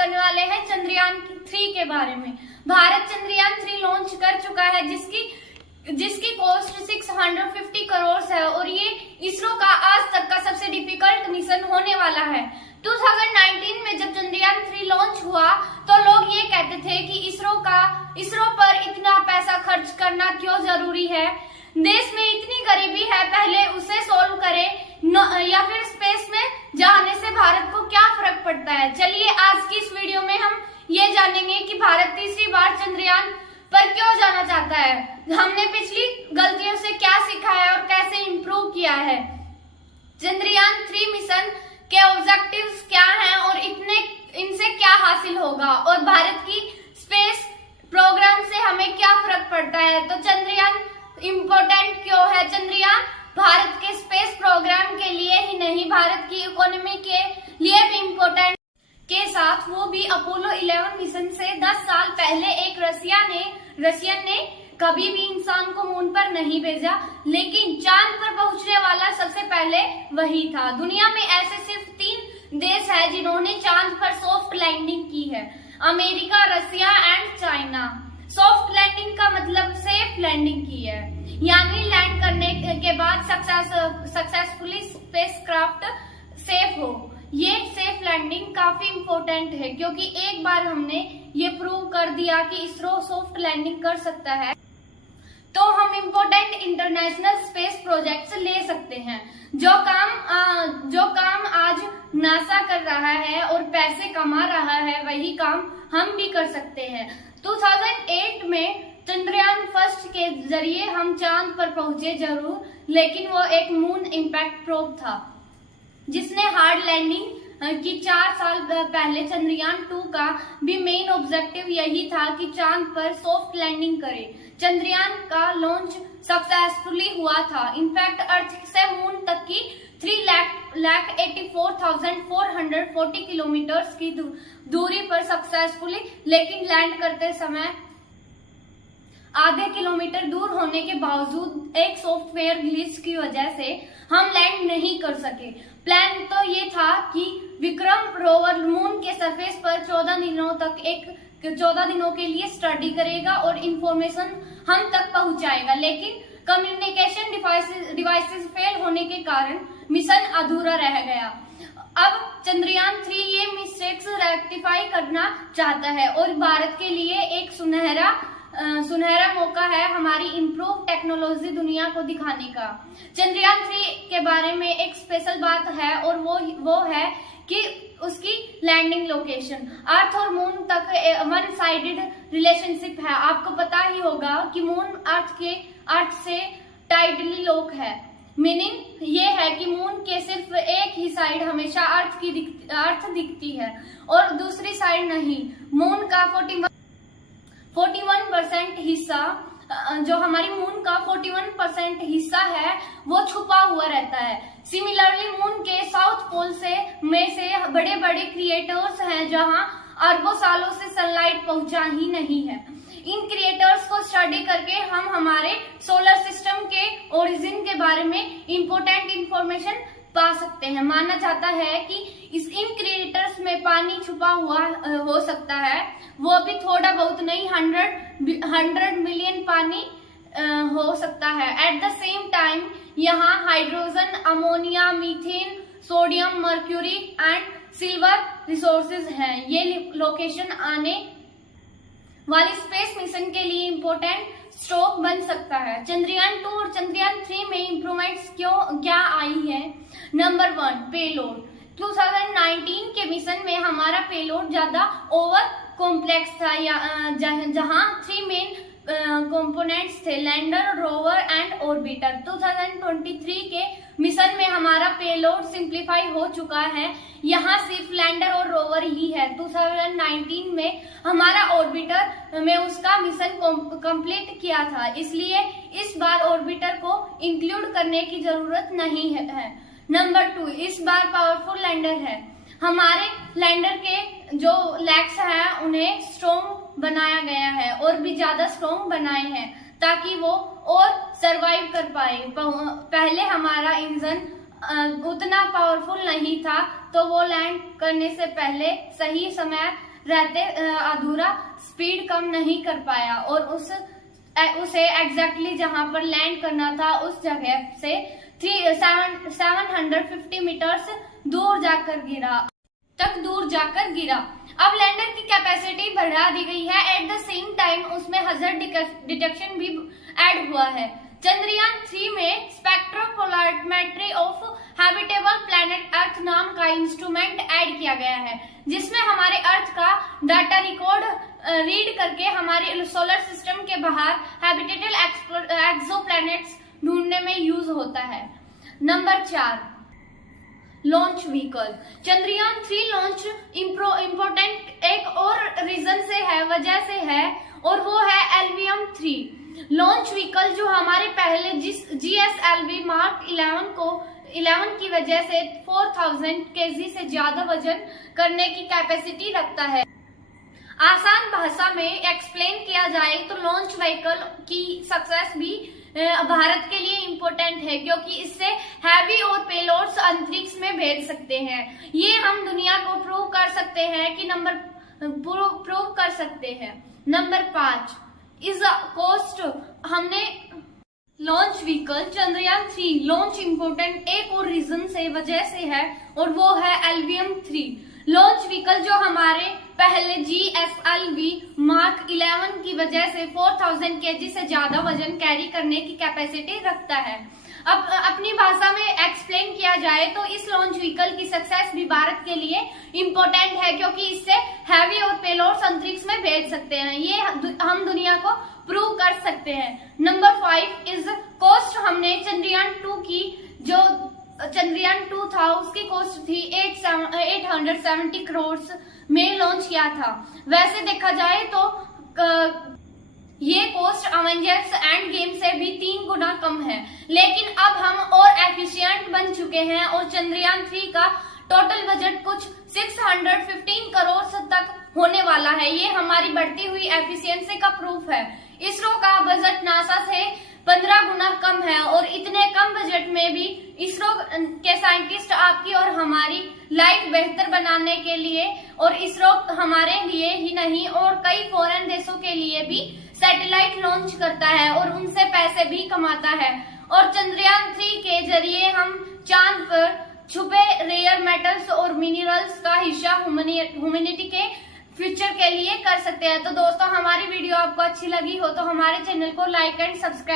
करने वाले हैं चंद्रयान 3 के बारे में। भारत चंद्रयान 3 लॉन्च कर चुका है जिसकी कॉस्ट 650 करोड़ है और ये इसरो का आज तक का सबसे डिफिकल्ट मिशन होने वाला है। 2019 में जब चंद्रयान 3 लॉन्च हुआ तो लोग ये कहते थे कि इसरो पर इतना पैसा खर्च करना क्यों जरूरी है, देश में इतनी गरीबी है, पहले उसे सोल्व करे या फिर स्पेस में जाने से भारत को क्या फर्क पड़ता है। चलिए आज की इस वीडियो में हम ये जानेंगे कि भारत तीसरी बार चंद्रयान पर क्यों जाना चाहता है, हमने पिछली गलतियों से क्या सीखा है और कैसे इम्प्रूव किया है, चंद्रयान 3 मिशन के ऑब्जेक्टिव्स क्या हैं और इनसे क्या हासिल होगा और भारत की स्पेस प्रोग्राम से हमें क्या फर्क पड़ता है। तो चंद्रयान इम्पोर्टेंट क्यों है? चंद्रयान भारत के स्पेस प्रोग्राम के लिए ही नहीं, भारत की इकोनॉमी के लिए भी इम्पोर्टेंट के साथ वो भी अपोलो 11 मिशन से 10 साल पहले एक रशियन ने कभी भी इंसान को मून पर नहीं भेजा, लेकिन चांद पर पहुंचने वाला सबसे पहले वही था। दुनिया में ऐसे सिर्फ 3 देश हैं जिन्होंने चांद पर सॉफ्ट लैंडिंग की है, America, Russia and China. Soft landing का मतलब सेफ लैंडिंग की है, यानी लैंड करने के बाद सक्सेसफुली स्पेसक्राफ्ट सेफ हो। ये सेफ लैंडिंग काफी इम्पोर्टेंट है क्योंकि एक बार हमने ये प्रूव कर दिया कि इसरो सॉफ्ट लैंडिंग कर सकता है तो हम इम्पोर्टेंट इंटरनेशनल स्पेस प्रोजेक्ट्स ले सकते हैं। जो काम आज नासा कर रहा है और पैसे कमा रहा है, वही काम हम भी कर सकते हैं। 2008 में चंद्रयान फर्स्ट के जरिए हम चांद पर पहुंचे जरूर, लेकिन वो एक मून इम्पैक्ट प्रोब था जिसने हार्ड लैंडिंग की 4 साल पहले। चंद्रयान 2 का भी मेन ऑब्जेक्टिव यही था कि चांद पर सॉफ्ट लैंडिंग करे। चंद्रयान का लॉन्च सक्सेसफुली हुआ था। इनफैक्ट अर्थ से मून तक की 3,84,440 किलोमीटर की दूरी पर सक्सेसफुली, लेकिन लैंड करते समय आधे किलोमीटर दूर होने के बावजूद एक सॉफ्टवेयर ग्लिच की वजह से हम लैंड नहीं कर सके। प्लान तो ये था कि विक्रम रोवर मून के सरफेस पर 14 दिनों के लिए स्टडी करेगा और इंफॉर्मेशन हम तक पहुंचाएगा, लेकिन कम्युनिकेशन डिवाइसेस फेल होने के कारण मिशन अधूरा रह गया। अब चंद्रयान 3 ये मिस्टेक्स रेक्टिफाई करना चाहता है और भारत के लिए एक सुनहरा मौका है हमारी इम्प्रूव टेक्नोलॉजी दुनिया को दिखाने का। चंद्रयान 3 के बारे में एक स्पेशल बात है और वो है कि उसकी लैंडिंग लोकेशन। अर्थ और मून तक वन साइडेड रिलेशनशिप है। आपको पता ही होगा कि मून अर्थ से टाइडली लॉक है, मीनिंग ये है कि मून के सिर्फ एक ही साइड हमेशा अर्थ दिखती है और दूसरी साइड नहीं। मून का 41% हिस्सा, जो हमारी मून का 41% हिस्सा है, वो छुपा हुआ रहता है। सिमिलरली मून के साउथ पोल में से बड़े बड़े क्रिएटर्स हैं जहां अरबों सालों से सनलाइट पहुंचा ही नहीं है। इन क्रिएटर्स को स्टडी करके हम हमारे सोलर सिस्टम के ओरिजिन के बारे में इम्पोर्टेंट इंफॉर्मेशन पा सकते हैं। माना जाता है कि इन क्रिएटर्स में पानी छुपा हुआ हो सकता है, वो भी थोड़ा बहुत नहीं, 100 मिलियन पानी हो सकता है। एट द सेम टाइम यहाँ hydrogen, ammonia, methane, sodium, mercury and silver resources हैं। ये लोकेशन आने वाली स्पेस मिशन के लिए इम्पोर्टेंट स्टॉक बन सकता है। चंद्रयान 2 और चंद्रयान 3 में इम्प्रूवमेंट्स क्या आई है? Number 1, payload. 2019 के मिशन में हमारा पेलोड ज्यादा ओवर कॉम्प्लेक्स था, जहां 3 मेन कंपोनेंट्स थे, लैंडर, रोवर एंड ऑर्बिटर। 2023 के मिशन में हमारा पेलोड सिंप्लीफाई हो चुका है, यहाँ सिर्फ लैंडर और रोवर ही है। 2019 में हमारा ऑर्बिटर में उसका मिशन कंप्लीट किया था, इसलिए इस बार ऑर्बिटर को इंक्लूड करने की जरूरत नहीं है। नंबर 2, इस बार पावरफुल लैंडर है। हमारे लैंडर के जो लेग्स हैं उन्हें स्ट्रॉन्ग बनाया गया है और भी ज्यादा स्ट्रॉन्ग बनाए हैं ताकि वो और सरवाइव कर पाए। पहले हमारा इंजन उतना पावरफुल नहीं था तो वो लैंड करने से पहले सही समय रहते अधूरा स्पीड कम नहीं कर पाया और उसे एग्जैक्टली जहां पर लैंड करना था उस जगह से 750 मीटर्स दूर जाकर गिरा। अब लैंडर की कैपेसिटी बढ़ा दी गई है। एट द सेम टाइम उसमें हज़ार्ड डिटेक्शन भी ऐड हुआ है। चंद्रयान 3 में स्पेक्ट्रोपोलैरिमेट्री ऑफ हैबिटेबल प्लैनेट अर्थ नाम का इंस्ट्रूमेंट ऐड किया गया है, जिसमें हमारे अर्थ का डाटा रीड करके हमारे सोलर सिस्टम के बाहर हैबिटेबल एक्सोप्लैनेट्स ढूंढने में यूज होता है। Number 4, launch vehicle. Chandrayaan 3 launch important एक और रीजन से है, वजह से है, और वो है LVM 3 लॉन्च व्हीकल, जो हमारे पहले GSLV मार्क 11 की वजह से 4000 kg से ज्यादा वजन करने की कैपेसिटी रखता है। आसान भाषा में एक्सप्लेन किया जाए तो लॉन्च व्हीकल की सक्सेस भी भारत के लिए इम्पोर्टेंट है, क्योंकि इससे हैवी और पेलोड्स अंतरिक्ष में भेज सकते हैं। ये हम दुनिया को प्रूव कर सकते हैं कि नंबर 5 इज कॉस्ट। हमने launch vehicle Chandrayaan 3 launch important एक और रीजन से वजह से है, और वो है LVM 3 लॉन्च व्हीकल, जो हमारे पहले GSLV मार्क 11 की वजह से 4000 kg से ज्यादा वजन कैरी करने की कैपेसिटी रखता है। अब अपनी भाषा में एक्सप्लेन किया जाए तो इस लॉन्च व्हीकल की सक्सेस भी भारत के लिए इम्पोर्टेंट है, क्योंकि इससे हैवी और पेलोड्स अंतरिक्ष में भेज सकते हैं। ये हम दुनिया को प्रूव कर सकते हैं। Number 5 is cost. हमने चंद्रयान 2 की जो चंद्रयान 2 था उसकी कॉस्ट थी 870 करोड़ में लॉन्च किया था। वैसे देखा जाए तो ये कॉस्ट अवेंजर्स एंड गेम से भी 3 गुना कम है, लेकिन अब हम और एफिशिएंट बन चुके हैं और चंद्रयान 3 का टोटल बजट कुछ 615 करोड़ तक होने वाला है। ये हमारी बढ़ती हुई एफिशिएंसी का प्रूफ है। इसरो का बजट नासा से 15 गुना कम है, और इतने कम बजट में भी इसरो के साइंटिस्ट आपकी और हमारी लाइफ बेहतर बनाने के लिए, और इसरो हमारे लिए ही नहीं और कई फॉरेन देशों के लिए भी सैटेलाइट लॉन्च करता है और उनसे पैसे भी कमाता है। और चंद्रयान 3 के जरिए हम चांद पर छुपे रेयर मेटल्स और मिनरल्स का हिस्सा ह्यूमैनिटी के फ्यूचर के लिए कर सकते हैं। तो दोस्तों, हमारी वीडियो आपको अच्छी लगी हो तो हमारे चैनल को लाइक एंड सब्सक्राइब